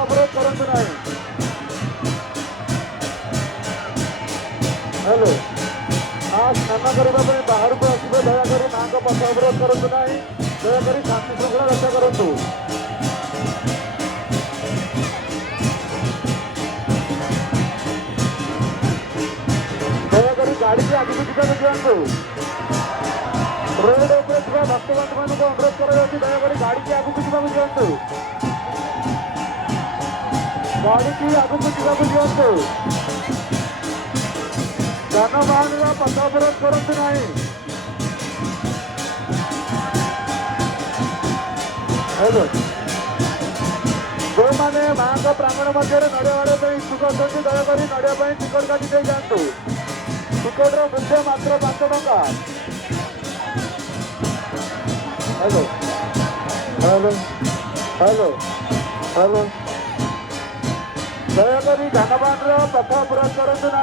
अवरोध करतु ना। हेलो स्नान करने बाहर को आसवे दयाकोरी माँ को पथ अवरोध करतु ना। दयाकोरी शांति श्रृंखला रक्षा करूँ। दयाकोरी गाड़ी की आगे जावाक दिंतु। रोड भक्त बंधु मान को अनुरोध कर दयाकोरी गाड़ी की आगे जावाक दिंतु। गाड़ी की आगे जावाक दिंतु। जानवाहन पथ अवरोध करतु ना। हेलो जो मैंने माँ का प्रांगण मध्य नड़िया वाले इच्छुक अच्छा दयाकोरी नड़िया टिकट काटी दे जातु। टिकट मूल्य मात्र 5 टंका। हेलो हेलो हेलो हेलो दयाकोरी जानवाहन पथ अवरोध करतु ना।